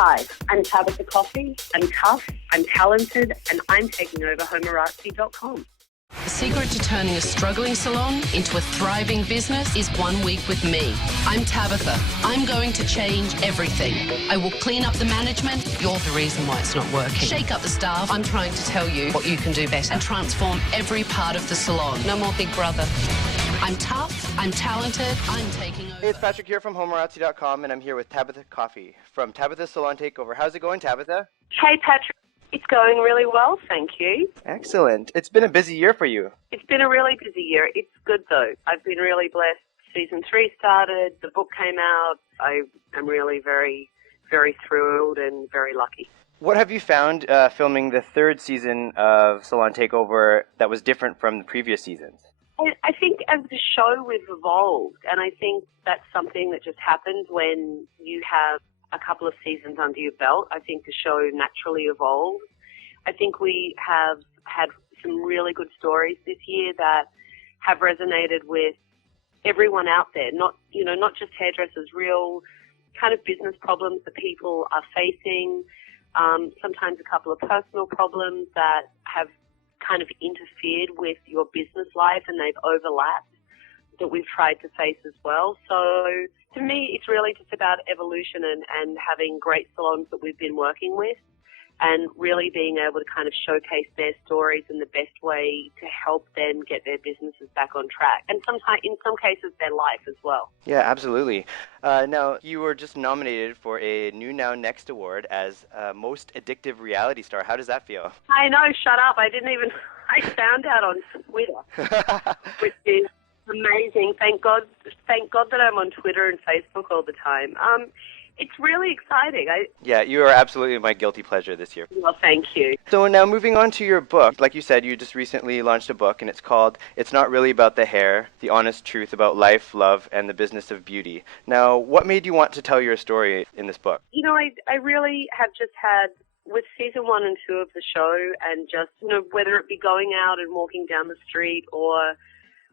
Hi, I'm Tabatha Coffey. I'm tough, I'm talented, and I'm taking over Homerazzi.com. The secret to turning a struggling salon into a thriving business is 1 week with me. I'm Tabitha. I'm going to change everything. I will clean up the management. You're the reason why it's not working. Shake up the staff. I'm trying to tell you what you can do better and transform every part of the salon. No more Big Brother. I'm tough. I'm talented. I'm taking over. Hey, it's Patrick here from Homerazzi.com, and I'm here with Tabatha Coffey from Tabitha Salon Takeover. How's it going, Tabitha? Hey, Patrick. It's going really well, thank you. Excellent. It's been a busy year for you. It's been a really busy year. It's good, though. I've been really blessed. Season 3 started. The book came out. I am really very, very thrilled and very lucky. What have you found filming the third season of Salon Takeover that was different from the previous seasons? I think as the show we've evolved, and I think that's something that just happens when you have a couple of seasons under your belt. I think the show naturally evolves. I think we have had some really good stories this year that have resonated with everyone out there, not just hairdressers, real kind of business problems that people are facing, sometimes a couple of personal problems that have kind of interfered with your business life and they've overlapped that we've tried to face as well. So to me, it's really just about evolution and having great salons that we've been working with and really being able to kind of showcase their stories in the best way to help them get their businesses back on track. And sometimes, in some cases, their life as well. Yeah, absolutely. Now, you were just nominated for a New Now Next award as Most Addictive Reality Star. How does that feel? I know, shut up. I found out on Twitter, which is amazing. Thank God that I'm on Twitter and Facebook all the time. It's really exciting. Yeah, you are absolutely my guilty pleasure this year. Well, thank you. So now moving on to your book, like you said, you just recently launched a book, and it's called It's Not Really About the Hair, The Honest Truth About Life, Love, and the Business of Beauty. Now, what made you want to tell your story in this book? I really have just had, with season 1 and 2 of the show, and just, whether it be going out and walking down the street, or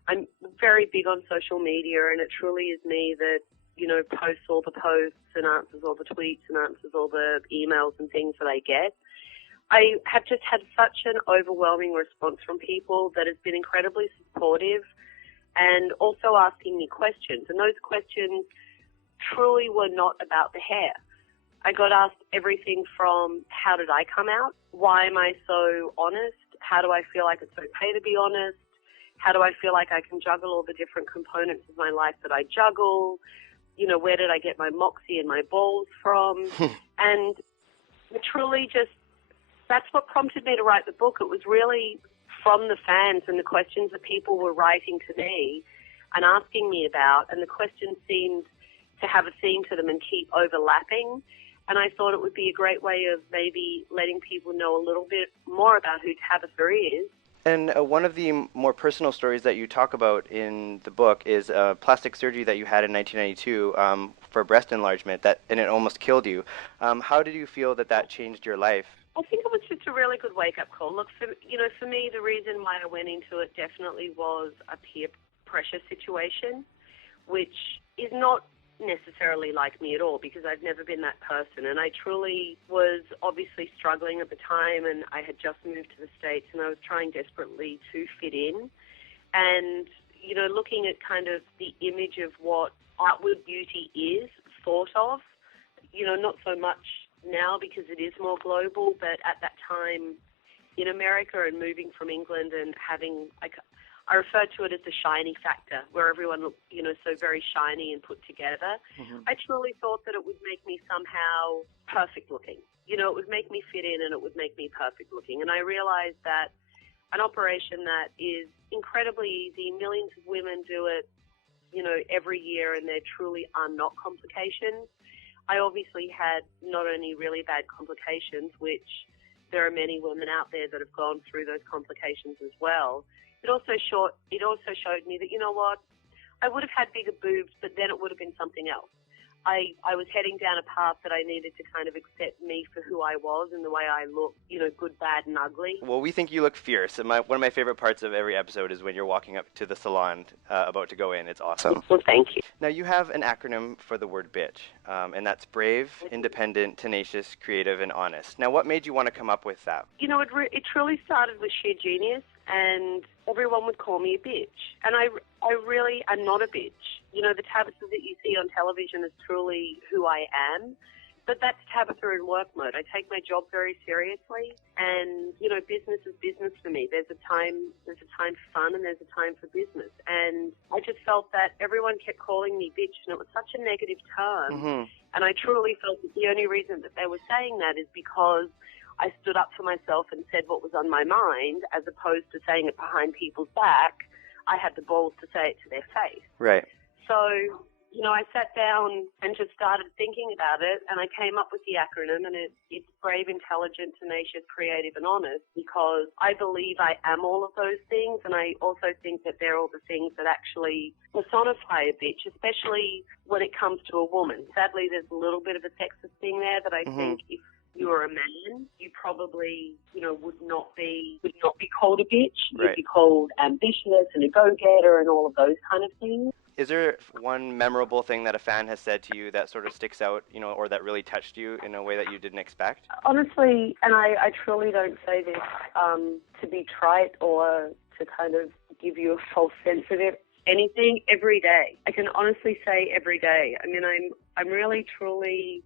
I'm very big on social media, and it truly is me that posts all the posts and answers all the tweets and answers all the emails and things that I get. I have just had such an overwhelming response from people that has been incredibly supportive and also asking me questions. And those questions truly were not about the hair. I got asked everything from how did I come out? Why am I so honest? How do I feel like it's okay to be honest? How do I feel like I can juggle all the different components of my life that I juggle? Where did I get my moxie and my balls from? And truly that's what prompted me to write the book. It was really from the fans and the questions that people were writing to me and asking me about, and the questions seemed to have a theme to them and keep overlapping. And I thought it would be a great way of maybe letting people know a little bit more about who Tabitha is. And one of the more personal stories that you talk about in the book is plastic surgery that you had in 1992 for breast enlargement, and it almost killed you. How did you feel that changed your life? I think it was just a really good wake-up call. Look, for me, the reason why I went into it definitely was a peer pressure situation, which is not necessarily like me at all, because I've never been that person, and I truly was obviously struggling at the time, and I had just moved to the States, and I was trying desperately to fit in, and looking at kind of the image of what outward beauty is thought of, not so much now because it is more global, but at that time in America and moving from England and having I refer to it as the shiny factor, where everyone looked, so very shiny and put together. Mm-hmm. I truly thought that it would make me somehow perfect looking. It would make me fit in and it would make me perfect looking. And I realized that an operation that is incredibly easy, millions of women do it, every year, and there truly are not complications. I obviously had not only really bad complications, which there are many women out there that have gone through those complications as well. It also showed me that, I would have had bigger boobs, but then it would have been something else. I was heading down a path that I needed to kind of accept me for who I was and the way I looked, good, bad, and ugly. Well, we think you look fierce, and one of my favorite parts of every episode is when you're walking up to the salon about to go in. It's awesome. Well, thank you. Now, you have an acronym for the word bitch, and that's brave, independent, tenacious, creative, and honest. Now, what made you want to come up with that? It truly started with sheer genius, and everyone would call me a bitch. And I really am not a bitch. The Tabitha that you see on television is truly who I am. But that's Tabitha in work mode. I take my job very seriously, and business is business for me. There's a time for fun, and there's a time for business. And I just felt that everyone kept calling me bitch, and it was such a negative term. Mm-hmm. And I truly felt that the only reason that they were saying that is because I stood up for myself and said what was on my mind, as opposed to saying it behind people's back. I had the balls to say it to their face. Right. So, I sat down and just started thinking about it, and I came up with the acronym, and it's brave, intelligent, tenacious, creative, and honest, because I believe I am all of those things, and I also think that they're all the things that actually personify a bitch, especially when it comes to a woman. Sadly, there's a little bit of a sexist thing there that I think if you were a man, you probably, would not be called a bitch. Right. You'd be called ambitious and a go-getter and all of those kind of things. Is there one memorable thing that a fan has said to you that sort of sticks out, or that really touched you in a way that you didn't expect? Honestly, and I truly don't say this to be trite or to kind of give you a false sense of it. Anything, every day. I can honestly say every day. I mean, I'm really truly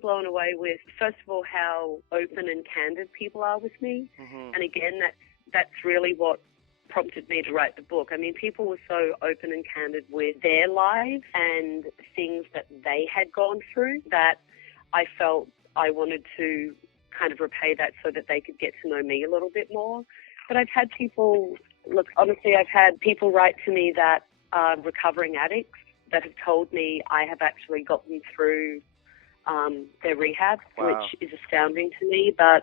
blown away with, first of all, how open and candid people are with me. Mm-hmm. And again, that's really what prompted me to write the book. I mean, people were so open and candid with their lives and things that they had gone through that I felt I wanted to kind of repay that so that they could get to know me a little bit more. But I've had people, I've had people write to me that are recovering addicts that have told me I have actually got them through their rehab, wow, which is astounding to me. But,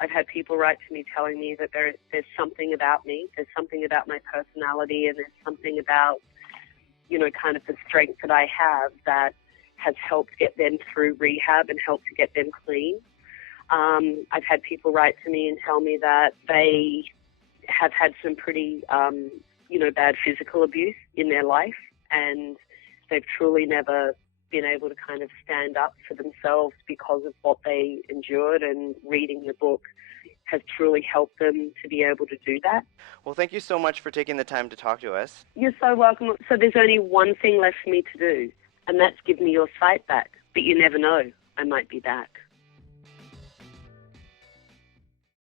I've had people write to me telling me that there's something about me, there's something about my personality, and there's something about, kind of the strength that I have that has helped get them through rehab and helped to get them clean. I've had people write to me and tell me that they have had some pretty, bad physical abuse in their life, and they've truly never been able to kind of stand up for themselves because of what they endured, and reading the book has truly helped them to be able to do that. Well, thank you so much for taking the time to talk to us. You're so welcome. So there's only one thing left for me to do, and that's give me your sight back. But you never know, I might be back.